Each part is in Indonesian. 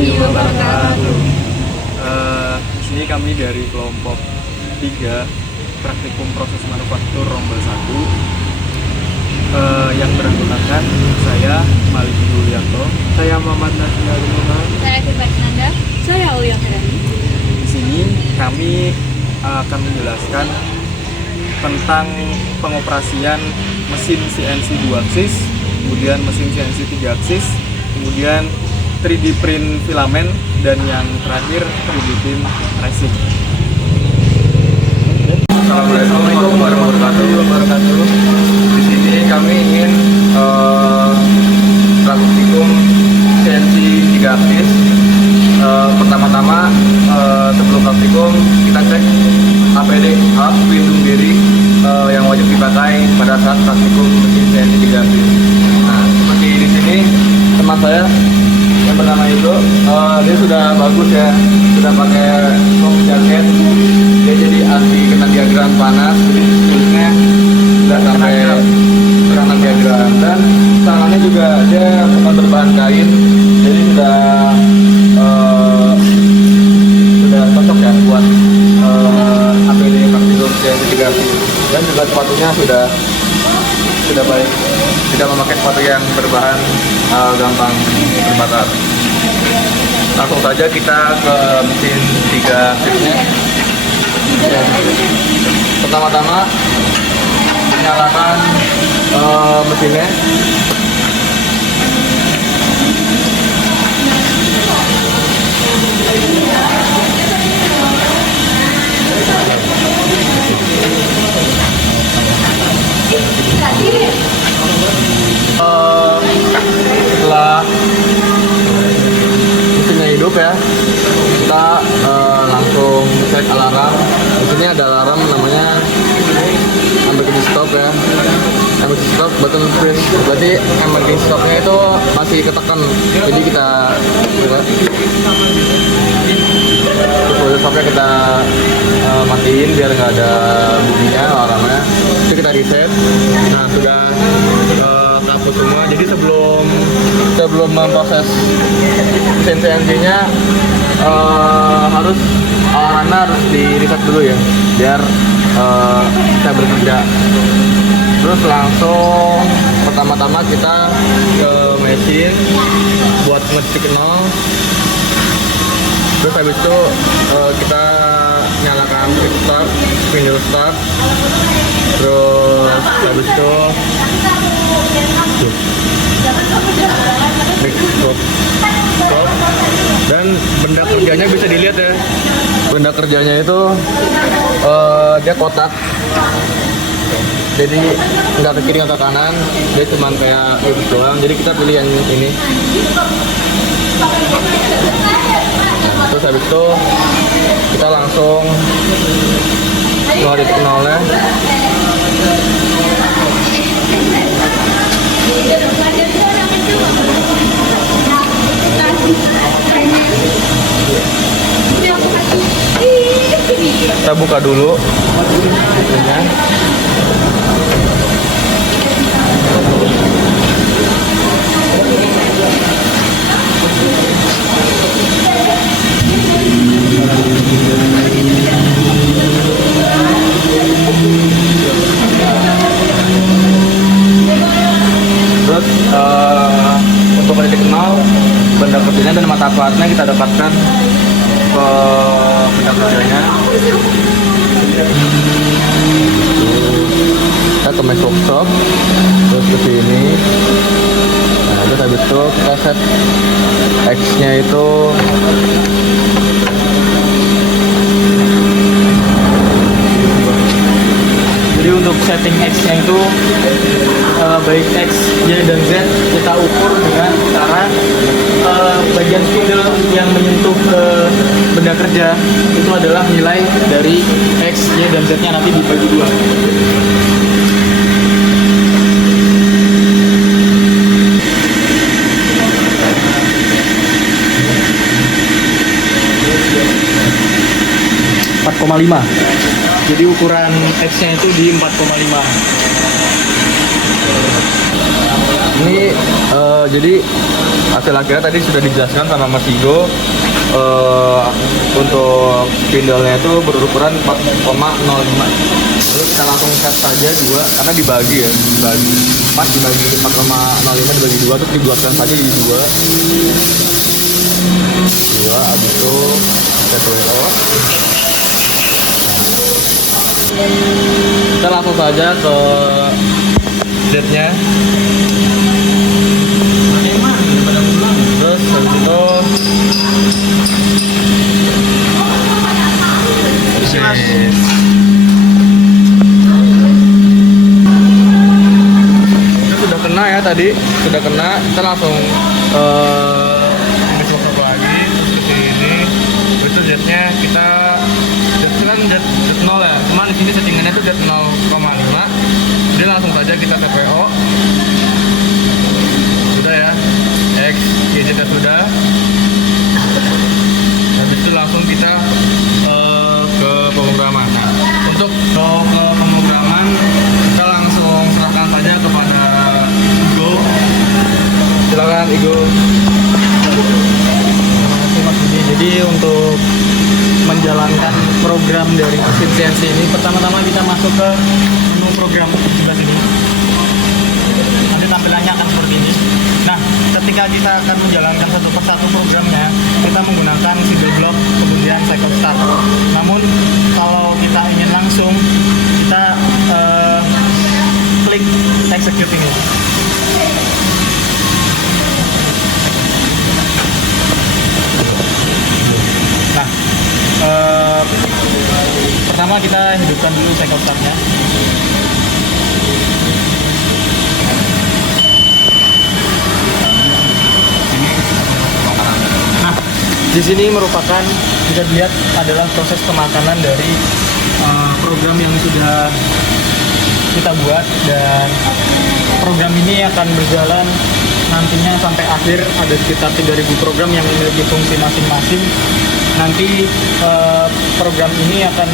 warahmatullahi wabarakatuh. Di sini kami dari kelompok 3 praktikum proses manufaktur rombel 1 yang beranggotakan saya Malik Yulianto, saya Muhammad Nasir Al-Muhammad, Saya Firman Nanda. Saya Aulia Ferani. Di sini kami akan menjelaskan tentang pengoperasian mesin CNC 2 aksis, kemudian mesin CNC 3 aksis, kemudian 3D print filamen, dan yang terakhir 3D print racing. Assalamualaikum warahmatullahi wabarakatuh. Di sini kami ingin praktikum CNC 3 aksis. Pertama-tama sebelum praktikum kita cek APD pelindung diri yang wajib dipakai pada saat praktikum mesin CNC 3 aksis. Nah, seperti di sini teman saya yang bernama itu dia sudah bagus ya, sudah pakai rok jaket, dia jadi anti kena diagram panas, jadi kulitnya sudah sampai kena diagram, dan tangannya juga dia bukan berbahan kain, jadi sudah cocok ya buat APD praktikum CNC 3 aksis. Dan juga sepatunya sudah baik, tidak memakai sepatu yang berbahan gampang terbakar. Langsung saja kita ke mesin 3 aksisnya. Pertama-tama nyalakan mesinnya. Setelah mesinnya hidup ya, kita langsung cek alarm. Di sini ada alarm namanya emergency stop ya. Emergency stop button press, berarti emergency stopnya itu masih ketekan, jadi kita button stopnya kita matiin biar nggak ada bunyinya alarmnya. Itu kita reset. Nah, sudah terhapus semua. Jadi sebelum memproses mesin CNC-nya alarmnya harus di reset dulu ya, biar bisa bekerja. Terus langsung pertama-tama kita ke mesin buat ngetik 0. Terus habis itu kita nyalakan quick start, spindle start. Terus habis itu stop. Dan benda kerjanya bisa dilihat ya. Benda kerjanya itu dia kotak. Jadi nggak ke kiri atau ke kanan, dia cuma kayak lurus doang. Jadi kita pilih yang ini. Terus habis itu kita langsung keluar titik nolnya. Kita buka dulu. Terus untuk titik 0 benda kerjanya dan manfaatnya kita dapatkan ke benda kerjanya. Kita ke make workshop, terus ke sini. Nah, terus habis itu kita set X-nya itu jadi untuk setting X-nya itu baik X, Y, dan Z kita ukur dengan cara bagian spindle yang menyentuh ke benda kerja itu adalah nilai dari X, Y, dan Z nya nanti dibagi 2. Jadi ukuran X nya itu di 4,5. Ini jadi hasil akhirnya tadi sudah dijelaskan sama Mas Igo. Untuk spindle-nya itu berukuran 4,05. Lalu kita langsung set saja 2 karena dibagi ya, dibagi 4 dibagi 4,05 dibagi 2 terus dibuatkan saja jadi 2. Habis itu kita TPO. Kita langsung saja ke Z-nya. Terus habis itu kita sudah kena ya tadi, sudah kena. Kita langsung masuk lagi terus ke sini. Itu Z-nya kita kan Z 0 ya. Cuman di sini settingannya itu Z 0,5. Jadi langsung saja kita TPO. Sudah ya. X gadgetnya sudah. Habis itu langsung kita ke pemrograman. Nah, untuk ke pemrograman kita langsung serahkan saja kepada Igo. Silakan Igo. Terima kasih Mas Budi. Jadi untuk menjalankan program dari mesin CNC ini, pertama-tama kita masuk ke menu program di sebelah sini. Nanti tampilannya akan seperti ini. Nah, ketika kita akan menjalankan satu persatu programnya, kita menggunakan single block kemudian cycle start. Namun kalau kita ingin langsung, kita klik execute ini. Nah, pertama kita hidupkan dulu cycle startnya. Nah, di sini merupakan bisa dilihat adalah proses pemakanan dari program yang sudah kita buat, dan program ini akan berjalan nantinya sampai akhir. Ada sekitar 3.000 program yang memiliki fungsi masing-masing. Nanti program ini akan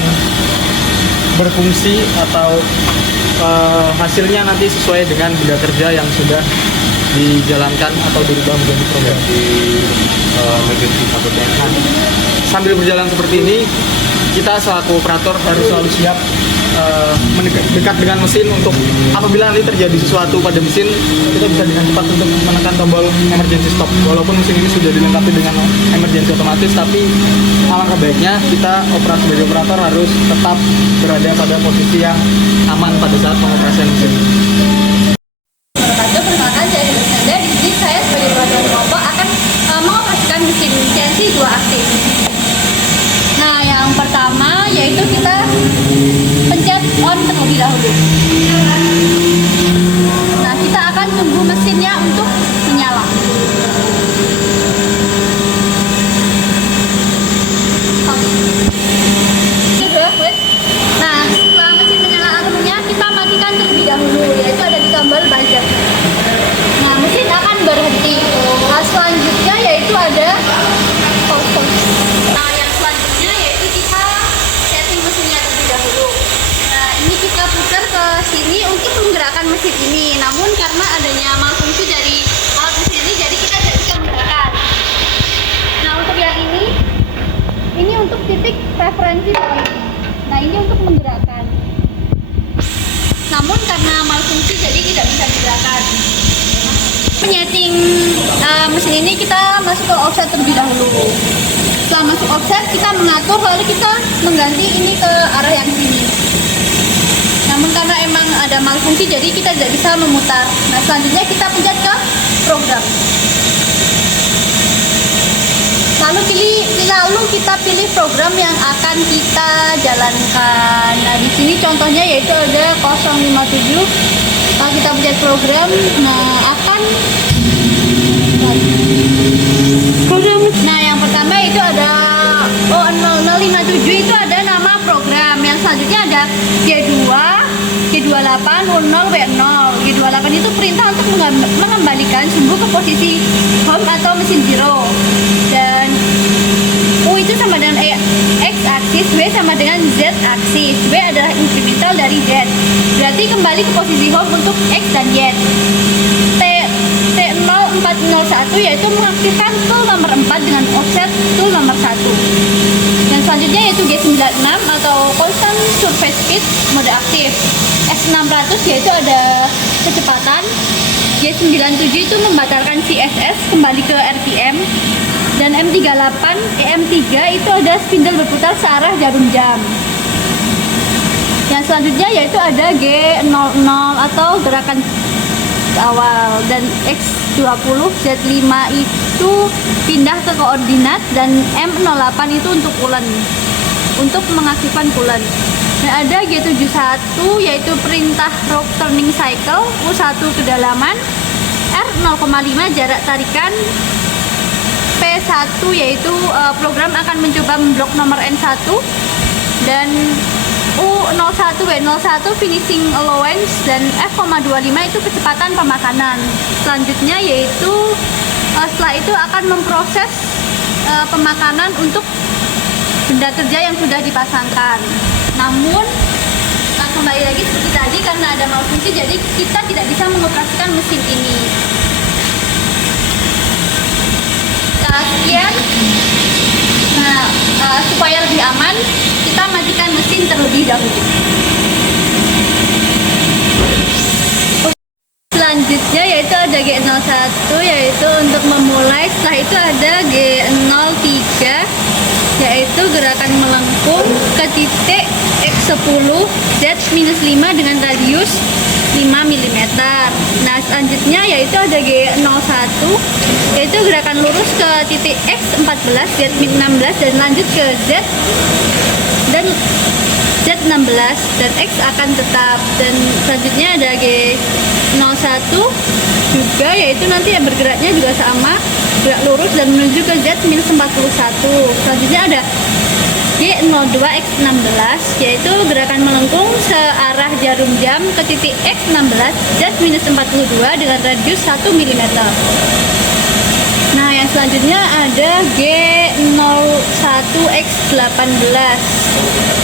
berfungsi atau hasilnya nanti sesuai dengan benda kerja yang sudah dijalankan atau dirubah menjadi program di nah, sambil berjalan seperti ini, kita selaku operator harus selalu siap dekat dengan mesin untuk apabila nanti terjadi sesuatu pada mesin, kita bisa dengan cepat untuk menekan tombol emergency stop. Walaupun mesin ini sudah dilengkapi dengan emergency otomatis, tapi alangkah baiknya kita sebagai operator harus tetap berada pada posisi yang aman pada saat pengoperasian mesin. Perkenalkan, saya Anda. Di sini saya sebagai pelajar kelompok akan mengoperasikan mesin CNC 2 aktif. Nah, yang pertama yaitu kita pencet on terlebih dahulu. Nah, kita akan tunggu mesinnya untuk menyala. Nah, setelah mesin menyala akhirnya kita matikan terlebih dahulu, yaitu ada di tombol buzzer. Nah, mesin akan berhenti. Nah, selanjutnya yaitu ada nah, yang selanjutnya yaitu kita setting mesinnya terlebih dahulu. Nah, ini kita putar ke sini untuk menggerakkan mesin ini. Namun karena adanya malfungsi dari alat mesin ini, jadi kita tidak bisa menggerakkan. Nah, untuk yang ini untuk titik referensi. Nah, ini untuk menggerakkan. Namun karena malfungsi jadi tidak bisa digerakkan. Menyeting mesin ini kita masuk ke offset terlebih dahulu. Setelah masuk offset, kita mengatur lalu kita mengganti ini ke arah yang sini. Namun karena emang ada malfungsi jadi kita tidak bisa memutar. Nah, selanjutnya kita pencet ke program. Lalu kita pilih program yang akan kita jalankan. Nah, di sini contohnya yaitu ada 057. Kalau kita pencet program, nah yang pertama itu ada 0057, itu ada nama program. Yang selanjutnya ada G2, G28, U0, W0. G28 itu perintah untuk mengembalikan sumbu ke posisi home atau mesin zero. Dan U itu sama dengan X aksis, W sama dengan Z aksis. W adalah incremental dari Z. Berarti kembali ke posisi home untuk X dan Y. G101 yaitu mengaktifkan tool nomor 4 dengan offset tool nomor 1. Dan selanjutnya yaitu G96 atau constant surface speed mode aktif. S600 yaitu ada kecepatan. G97 itu membatalkan CSS kembali ke RPM. Dan M38 EM3 itu ada spindle berputar searah jarum jam. Yang selanjutnya yaitu ada G00 atau gerakan awal, dan X20 Z5 itu pindah ke koordinat, dan M08 itu untuk coolant, untuk mengaktifkan coolant. Dan ada G71 yaitu perintah rope turning cycle, U1 kedalaman, R0,5 jarak tarikan, P1 yaitu program akan mencoba memblok nomor N1, dan U01 W01 finishing allowance, dan F,25 itu kecepatan pemakanan. Selanjutnya yaitu setelah itu akan memproses pemakanan untuk benda kerja yang sudah dipasangkan. Namun kembali lagi seperti tadi, karena ada malfungsi jadi kita tidak bisa mengoperasikan mesin ini. Sekian. Nah, supaya lebih aman, kita matikan mesin terlebih dahulu. Selanjutnya yaitu ada G01 yaitu untuk memulai. Setelah itu ada G03 yaitu gerakan melengkung ke titik X10 Z-5 dengan radius 5 mm. Nah, selanjutnya yaitu ada G01 yaitu gerakan lurus ke titik X14 Z-16 dan lanjut ke Z dan Z16, dan X akan tetap. Dan selanjutnya ada G01 juga yaitu nanti yang bergeraknya juga sama, gerak lurus dan menuju ke Z-41. Selanjutnya ada G02 X16 yaitu gerakan melengkung searah jarum jam ke titik X16 Z-42 dengan radius 1 mm. Nah, yang selanjutnya ada G01 X18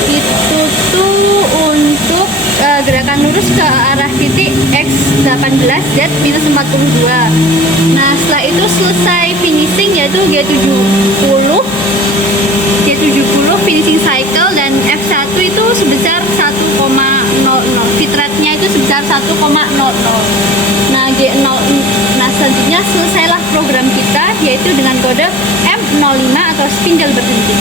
itu tuh untuk gerakan lurus ke arah titik X18 Z-42. Nah, setelah itu selesai finishing yaitu G70 finishing cycle, dan F1 itu sebesar 1,00, fit rate-nya itu sebesar 1,00. Nah, nah selanjutnya selesailah program kita yaitu dengan kode M05 atau spindle berhenti.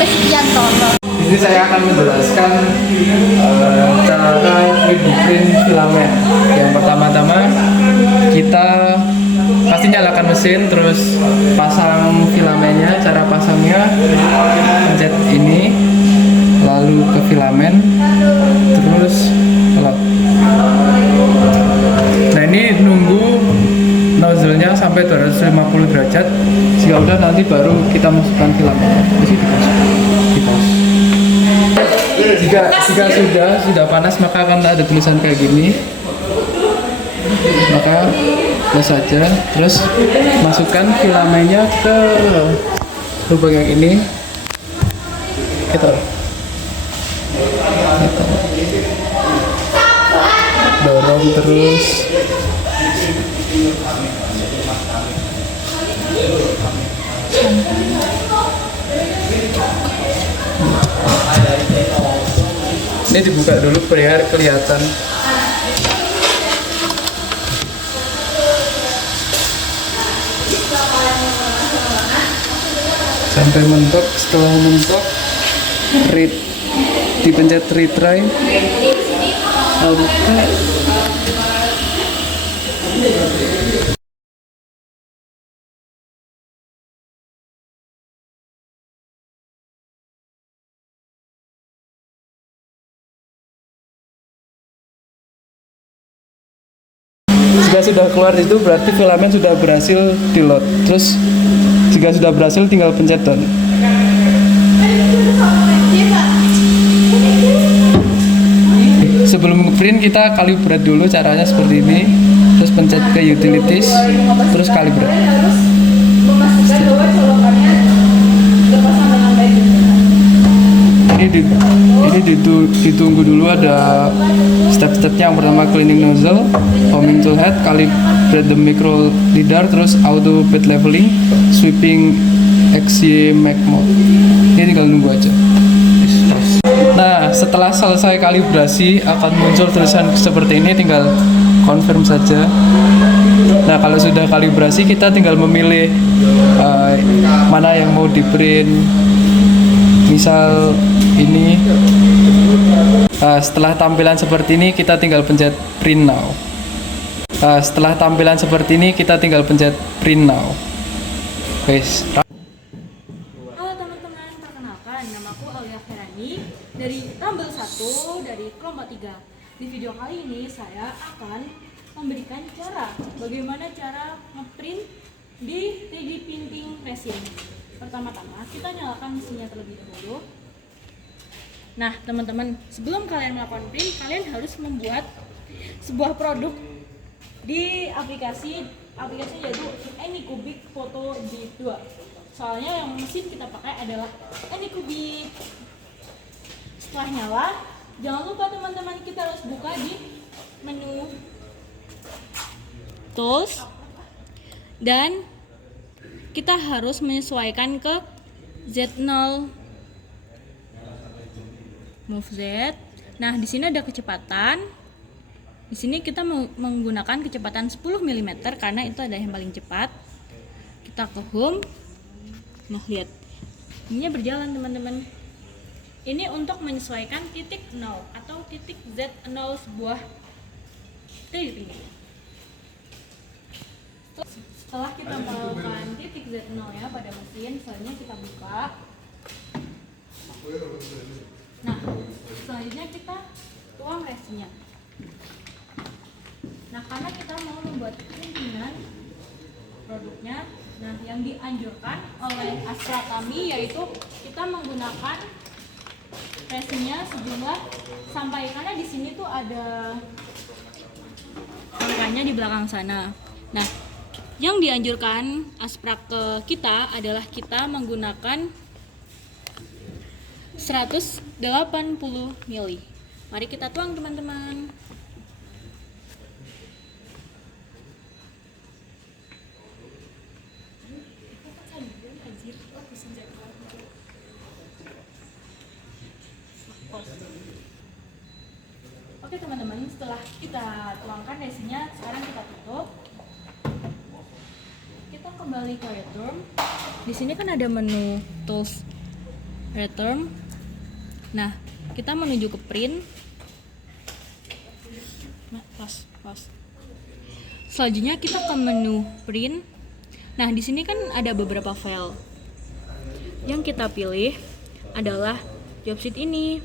Sekian tolong. Ini saya akan menjelaskan cara ngeprint filamen. Yang pertama-tama kita pasti nyalakan mesin, terus pasang filamennya. Cara pasangnya pencet ini, lalu ke filamen, terus lock. Nah, ini nunggu nozzle-nya sampai 250 derajat. Jika udah, nanti baru kita masukkan filamennya. Di pause. Jika sudah panas, maka akan ada tulisan kayak gini. Maka plus saja, terus masukkan filamennya ke lubang yang ini. Kita dorong terus. Ini dibuka dulu biar kelihatan. Sampai mentok. Setelah mentok, dipencet retry. Lalu jika sudah keluar itu berarti filamen sudah berhasil di load. Terus jika sudah berhasil tinggal pencet done. Sebelum print kita kalibrate dulu, caranya seperti ini. Terus pencet ke utilities, terus kalibrate. Ditunggu dulu, ada step-stepnya. Yang pertama cleaning nozzle, foaming tool head, calibrate the micro lidar, terus auto bed leveling, sweeping XY mag mode. Ini tinggal nunggu aja. Nah, setelah selesai kalibrasi akan muncul tulisan seperti ini, tinggal confirm saja. Nah, kalau sudah kalibrasi kita tinggal memilih mana yang mau di print. Misal ini. Setelah tampilan seperti ini kita tinggal pencet print now. Setelah tampilan seperti ini kita tinggal pencet print now. Guys. Halo teman-teman, perkenalkan namaku Aulia Ferani dari Rumble 1 dari kelompok 3. Di video kali ini saya akan memberikan bagaimana cara ngeprint di 3D printing resin. Pertama-tama kita nyalakan mesinnya terlebih dahulu. Nah teman-teman, sebelum kalian melakukan print, kalian harus membuat sebuah produk di aplikasinya yaitu Anycubic Photo G2. Soalnya yang mesin kita pakai adalah Anycubic. Setelah nyala, jangan lupa teman-teman, kita harus buka di menu Tools dan kita harus menyesuaikan ke Z0 Move Z. Nah, di sini ada kecepatan. Di sini kita menggunakan kecepatan 10 mm karena itu adalah yang paling cepat. Kita ke home. Nah, lihat. Ini berjalan, teman-teman. Ini untuk menyesuaikan titik 0 atau titik Z0 sebuah 3D printing. Setelah kita melakukan titik Z0 ya pada mesin, selanjutnya kita buka. Nah, selanjutnya kita tuang resinnya. Nah, karena kita mau membuat printingan produknya, nah yang dianjurkan oleh Astra kami yaitu kita menggunakan resinnya sejumlah sampai, karena di sini tuh ada angkanya di belakang sana. Nah, yang dianjurkan Astra ke kita adalah kita menggunakan 180 mili. Mari kita tuang, teman-teman. Oke teman-teman, setelah kita tuangkan resinnya, sekarang kita tutup. Kita kembali ke return. Di sini kan ada menu tools return. Nah, kita menuju ke print. Nah, pas. Selanjutnya kita ke menu print. Nah, di sini kan ada beberapa file. Yang kita pilih adalah jobsheet ini.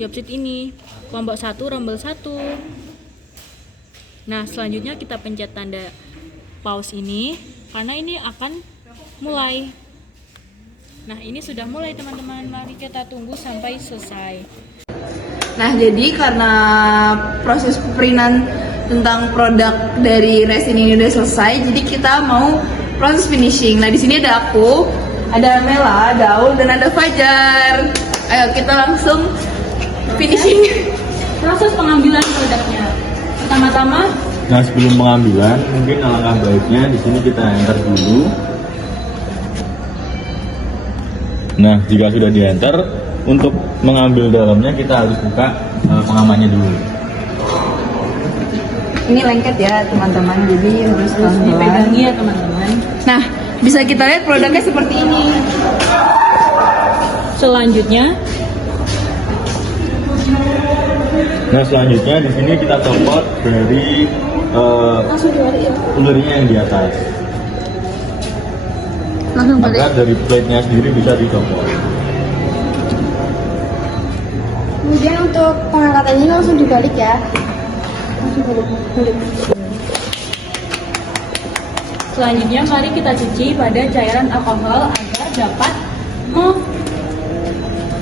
Jobsheet ini, kelompok 1, Rumble 1. Nah, selanjutnya kita pencet tanda pause ini karena ini akan mulai. Nah, ini sudah mulai, teman-teman. Mari kita tunggu sampai selesai. Nah, jadi karena proses printan tentang produk dari resin ini udah selesai, jadi kita mau proses finishing. Nah, di sini ada aku, ada Mela, Daul, dan ada Fajar. Ayo kita langsung finishing. Proses pengambilan produknya. Pertama-tama, nah sebelum pengambilan mungkin alangkah baiknya di sini kita enter dulu. Nah, jika sudah di enter, untuk mengambil dalamnya kita harus buka pengamannya dulu. Ini lengket ya teman-teman, jadi harus pelan-pelan. dipegangi ya teman-teman. Nah, bisa kita lihat produknya seperti ini. Selanjutnya, Nah selanjutnya di sini kita copot dari ulernya yang di atas. Maka dari plate-nya sendiri bisa dicopot. Kemudian untuk pengangkatannya langsung dibalik ya. Langsung balik. selanjutnya mari kita cuci pada cairan alkohol agar dapat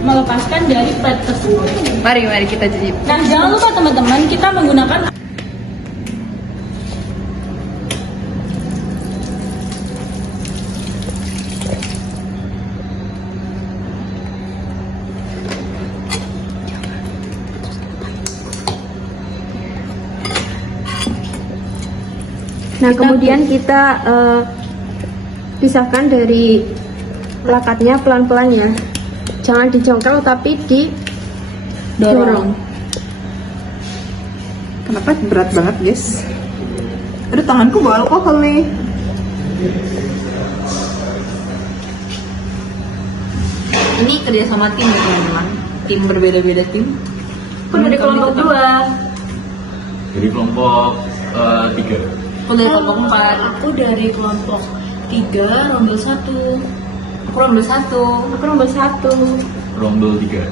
melepaskan dari plate tersebut. Mari kita cuci. Nah, jangan lupa teman-teman, kita menggunakan Nah, kemudian kita pisahkan dari plakatnya pelan-pelan ya. Jangan dicongkel tapi didorong. Kenapa berat banget guys? Aduh, tanganku bawa alkohol nih. Ini kerja sama tim ya teman-teman. Tim berbeda-beda tim. Aku dari kelompok 2. Jadi kelompok 3. Aku dari kelompok 4. Aku dari kelompok 3, rombel 1. Aku rombel 1. Aku nomor 1. Rombel 3.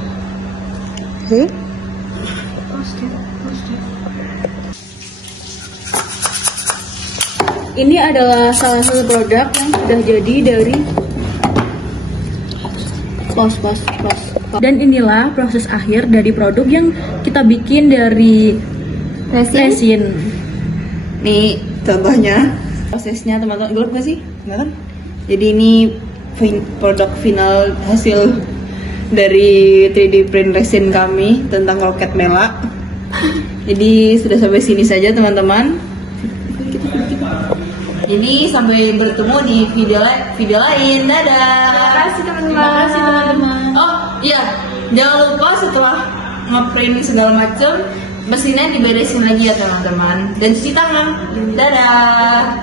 Ini adalah salah satu produk yang sudah jadi dari Dan inilah proses akhir dari produk yang kita bikin dari resin. Nih contohnya prosesnya teman-teman, gelap gak sih? Enggak kan? Jadi ini produk final hasil dari 3D print resin kami tentang roket Mela. Jadi sudah sampai sini saja teman-teman. Ini sampai bertemu di video lain. Dadah. Terima kasih teman-teman. Oh iya, jangan lupa setelah ngeprint segala macam mesinnya diberesin lagi ya teman-teman, dan cuci tangan. Dadah.